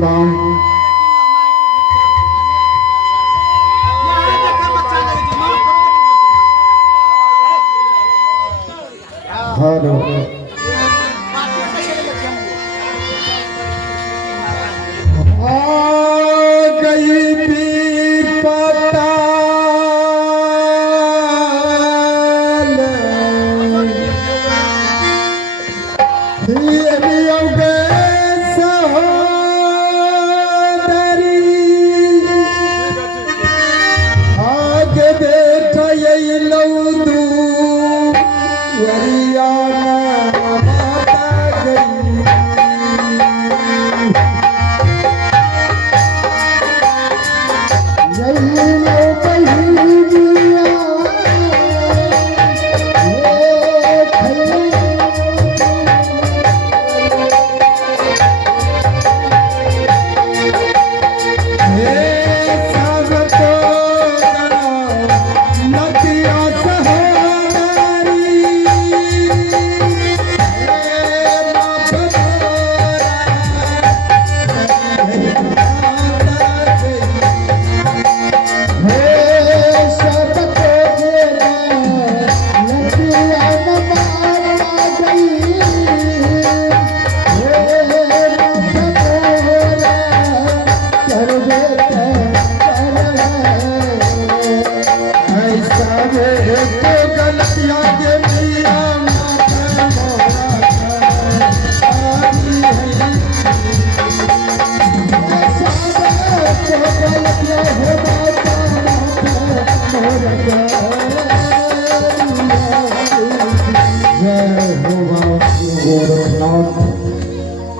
Balm hello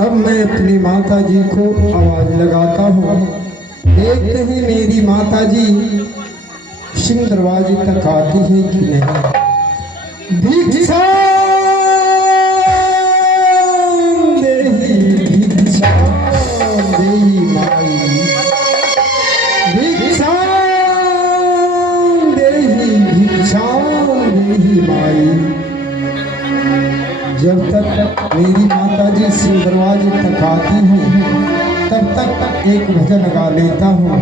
अब मैं अपनी माता जी को आवाज लगाता हूँ। देखते हैं मेरी माता जी सिंह दरवाजे तक आती है कि नहीं। भिक्षा देही माई, भिक्षा देही माई। जब तक मेरी माता जी सिंह दरवाजे तक आती हैं तब तक एक भजन गा लेता हूँ।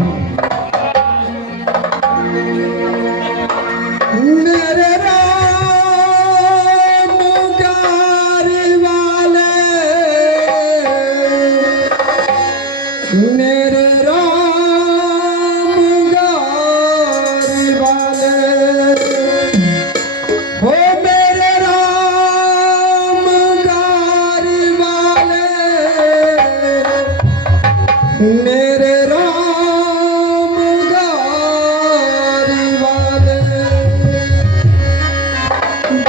मेरे राम गारी वाले, मेरे राम गारी वाले, हो मेरे राम गारी वाले, मेरे राम गारी वाले,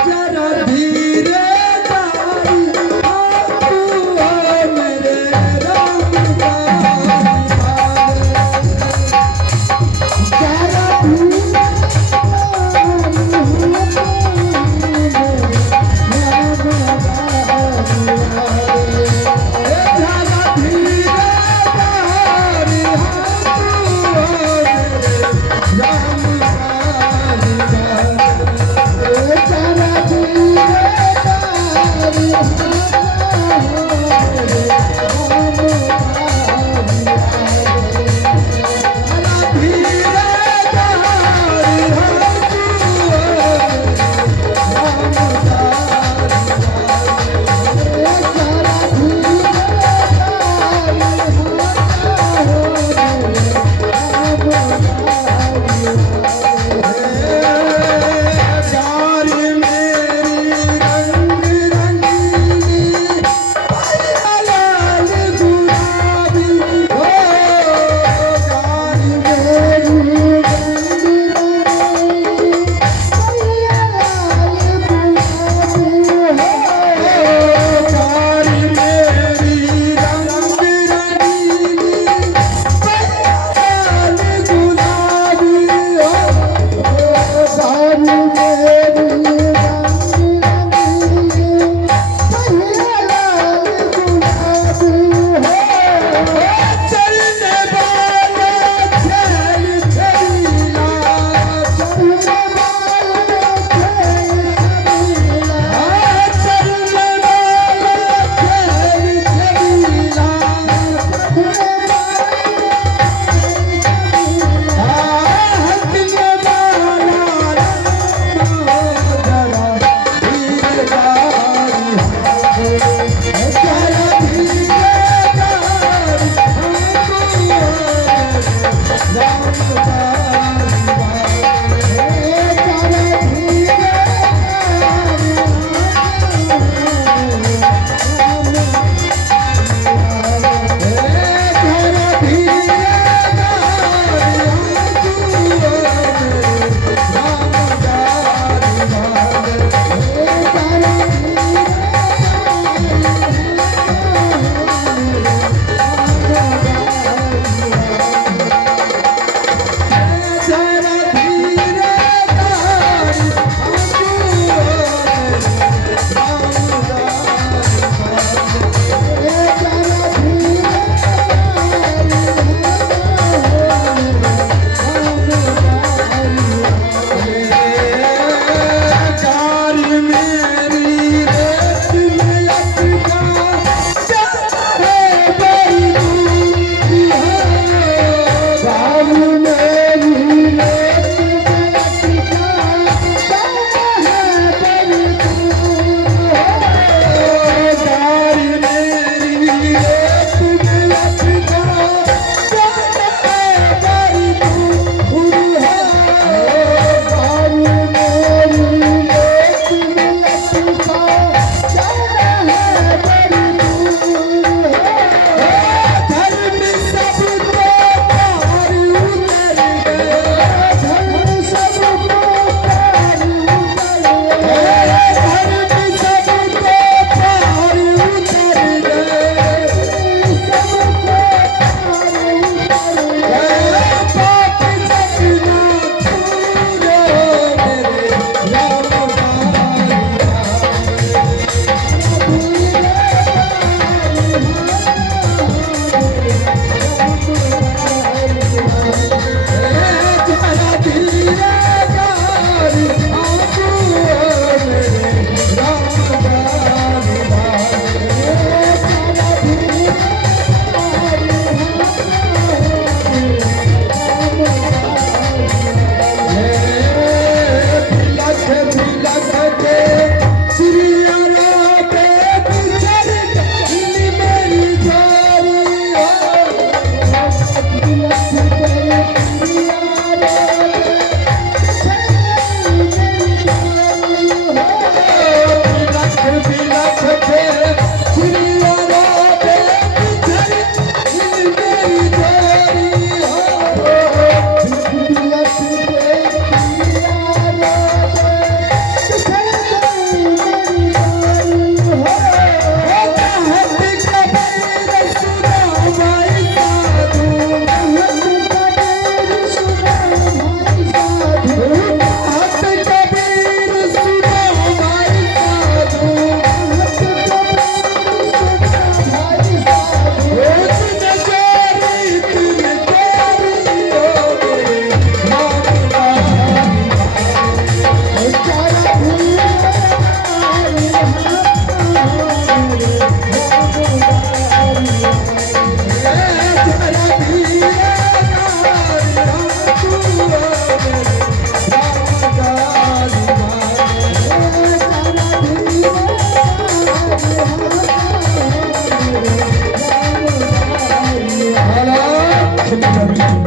जरा धीरे गारी तू है मेरे राम गारी वाले, जरा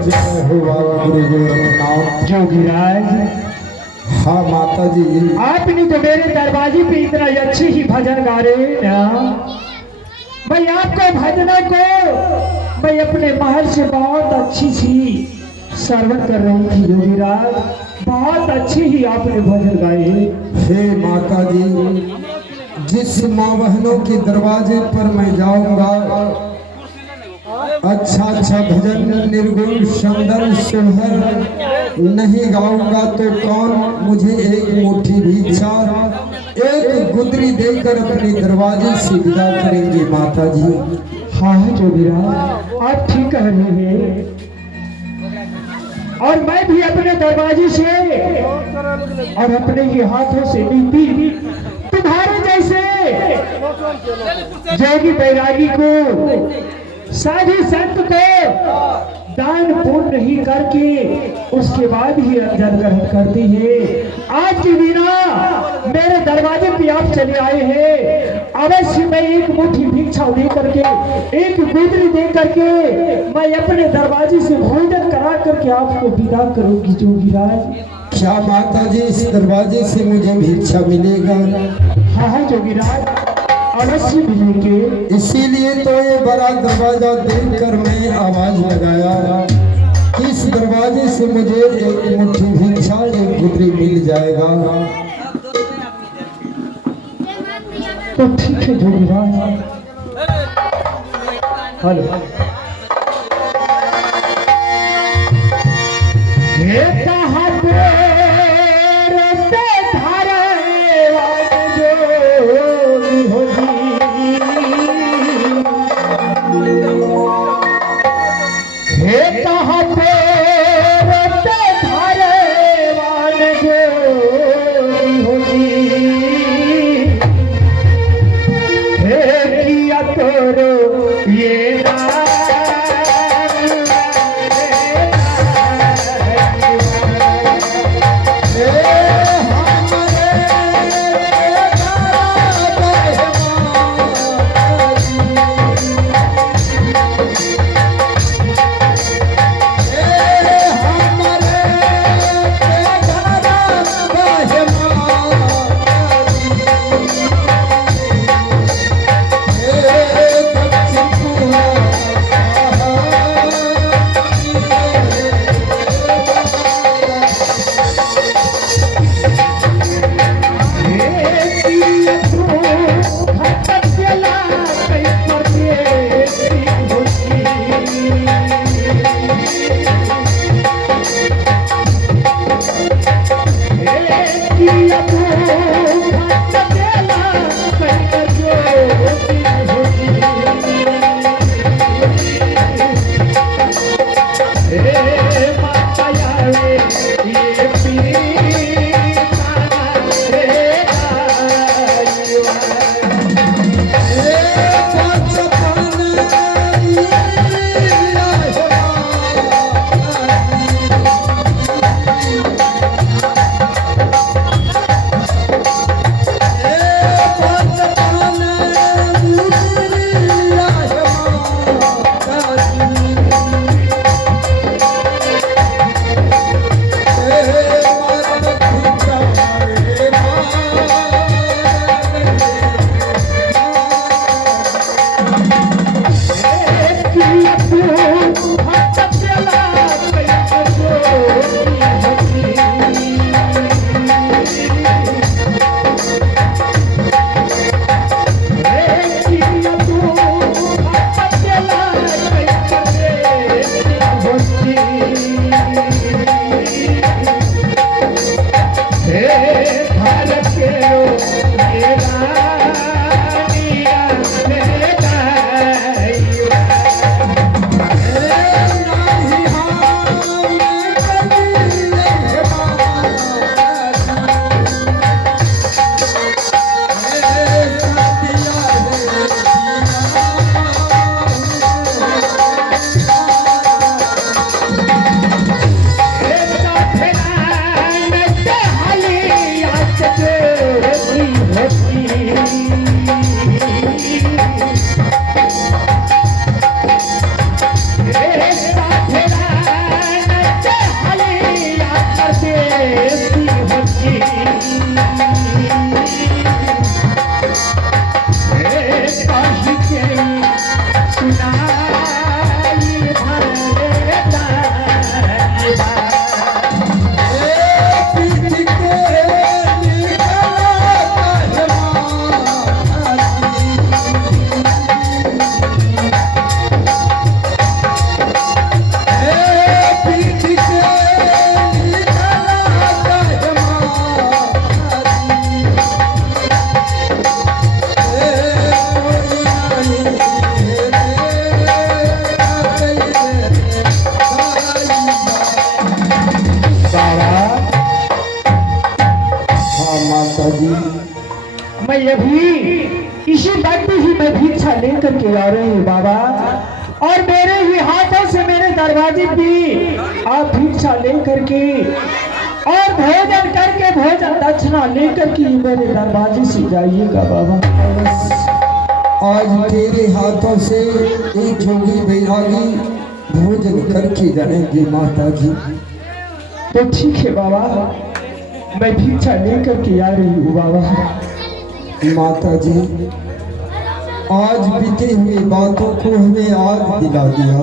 जय हो गुरु गोरखनाथ। जोगीराज, हाँ माता जी, आपने तो मेरे दरवाजे पे इतना अच्छी ही भजन गा रहे ना। मैं आपको भजनों को मैं अपने महल से बहुत अच्छी सी सर्वन कर रही थी जोगीराज। बहुत अच्छी ही आपने भजन गाए। हे माता जी, जिस माँ बहनों के दरवाजे पर मैं जाऊंगा, अच्छा अच्छा भजन निर्गुण सुंदर सुहर नहीं गाऊंगा तो कौन मुझे एक मुट्ठी भिक्षा, एक गुदरी देकर अपने दरवाजे से विदा करेंगे माता जी। हाँ जोगीराज, आप ठीक कह रहे हैं। और मैं भी अपने दरवाजे से और अपने ही हाथों से नीति तुम्हारे जैसे जोगी बैरागी को, साधु संत को दान पुण्य नहीं करके उसके बाद ही अंजन ग्रहण करती है। आज के बिना मेरे दरवाजे पे आप चले आए हैं, अवश्य मैं एक मुट्ठी भिक्षा दे करके, एक गुदरी दे करके मैं अपने दरवाजे से भोजन करा करके आपको विदा करूंगी जोगीराज। क्या माता जी इस दरवाजे से मुझे भिक्षा मिलेगा? हाँ जोगीराज, अवश्य मिलेंगे। इसीलिए तो ये बड़ा दरवाजा देखकर मैं आवाज लगाया कि इस दरवाजे से मुझे एक मुट्ठी भिक्षा, एक गुदरी मिल जाएगा। तो ठीक है जोगीराज। हेलो, लेकर के आ रहे हैं बाबा, और मेरे ही हाथों से मेरे दरवाजे भी आप भिक्षा लेकर के और भोजन करके भोजन दक्षिणा लेकर के मेरे दरवाजे से जाइएगा बाबा। आज तेरे हाथों से एक जोगी बैरागी भोजन करके जाएंगे माता जी। तो ठीक है बाबा, मैं भिक्षा लेकर के आ रही हूँ बाबा। माता जी, आज बीते हुए बातों को हमें याद दिला दिया।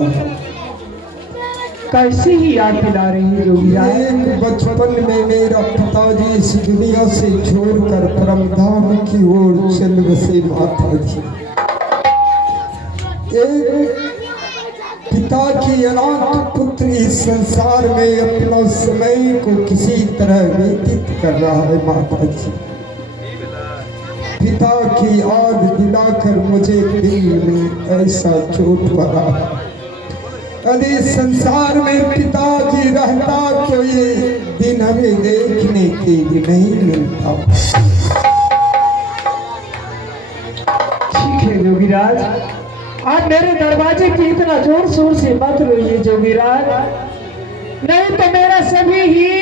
कैसे ही याद दिला रही है जोगी? एक बचपन में मेरा पिताजी इस दुनिया से छोड़कर परमधाम की ओर चल बसे माता जी। एक पिता की अनाथ पुत्र इस संसार में अपना समय को किसी तरह व्यतीत कर रहा है माता जी। पिता की याद दिलाकर मुझे दिल में ऐसा चोट पड़ा। यदि संसार में पिता जी रहता तो ये दिन हमें देखने के लिए नहीं मिलता। ठीक है जोगीराज, आप मेरे दरवाजे पे इतना जोर शोर से मत रोइए जोगीराज, नहीं तो मेरा सभी ही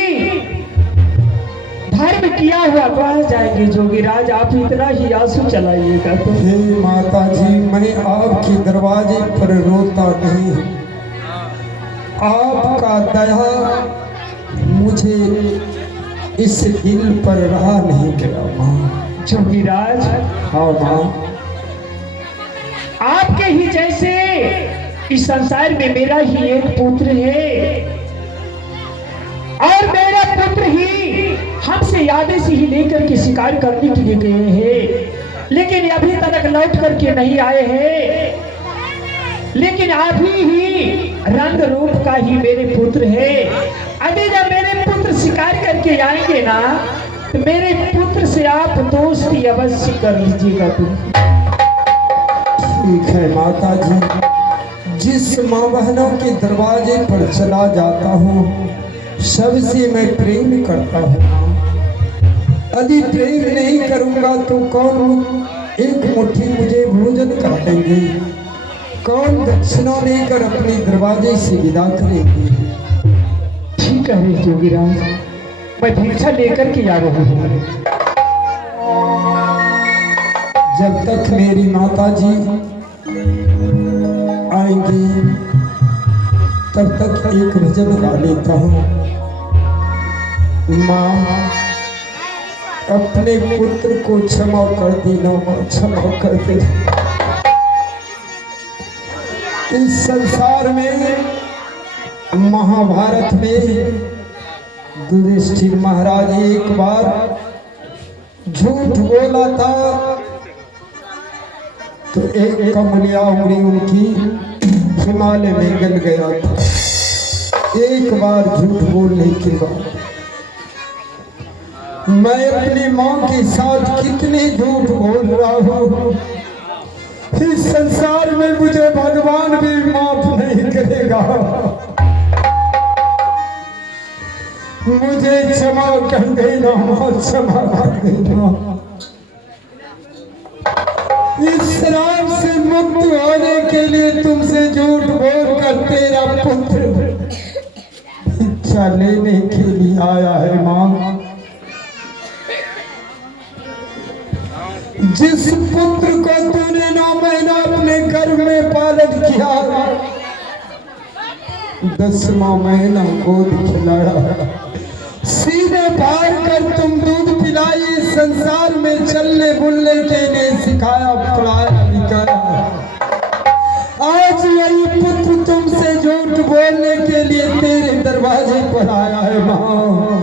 धर्म किया हुआ बह जाएंगे जोगीराज। आप इतना ही आंसू चलाइएगा तो। हे माता जी, मैं आपके दरवाजे पर रोता नहीं, आपका दया मुझे इस दिल पर रहा नहीं गया माँ। जोगीराज, हाँ माँ, आपके ही जैसे इस संसार में मेरा ही एक पुत्र है, और मेरा पुत्र ही हमसे यादें से ही लेकर के शिकार करने के लिए गए हैं, लेकिन अभी तक लौट करके नहीं आए हैं। लेकिन आप ही रंग रूप का ही मेरे पुत्र है। अभी जब मेरे पुत्र शिकार करके आएंगे ना, तो मेरे पुत्र से आप दोस्ती अवश्य कर लीजिएगा तुम। ठीक है माता जी, जिस माँ बहनों के दरवाजे पर चला जाता हूँ सबसे मैं प्रेम करता हूँ। यदि प्रेम नहीं करूँगा तो कौन एक मुट्ठी मुझे भोजन कर देंगे, कौन दक्षिणा लेकर अपने दरवाजे से विदा करेंगे। ठीक है जोगीराज, मैं भिक्षा लेकर के आ रहा हूँ। जब तक मेरी माता जी आएंगी तब तक एक भजन गा लेता हूँ। माँ, अपने पुत्र को क्षमा कर देना माँ, क्षमा कर देना। इस संसार में महाभारत में युधिष्ठिर महाराज एक बार झूठ बोला था तो एक कमलिया उंगली उनकी हिमालय में गल गया था। एक बार झूठ बोलने के बाद मैं अपनी माँ के साथ कितने झूठ बोल रहा हूँ, इस संसार में मुझे भगवान भी माफ नहीं करेगा। मुझे क्षमा कर देना माँ, क्षमा कर देना। इस श्राप से मुक्त होने के लिए तुमसे झूठ बोलकर तेरा पुत्र भिक्षा लेने के लिए आया है माँ। जिस पुत्र को तूने 9 महीना अपने गर्भ में पालन किया, 10वां महीना गोद खिलाया, सीधे पार कर तुम दूध पिलाई, संसार में चलने बुलने के लिए सिखाया, पढ़ाया लिखाया। आज यही पुत्र तुमसे झूठ बोलने के लिए तेरे दरवाजे पर आया है माँ।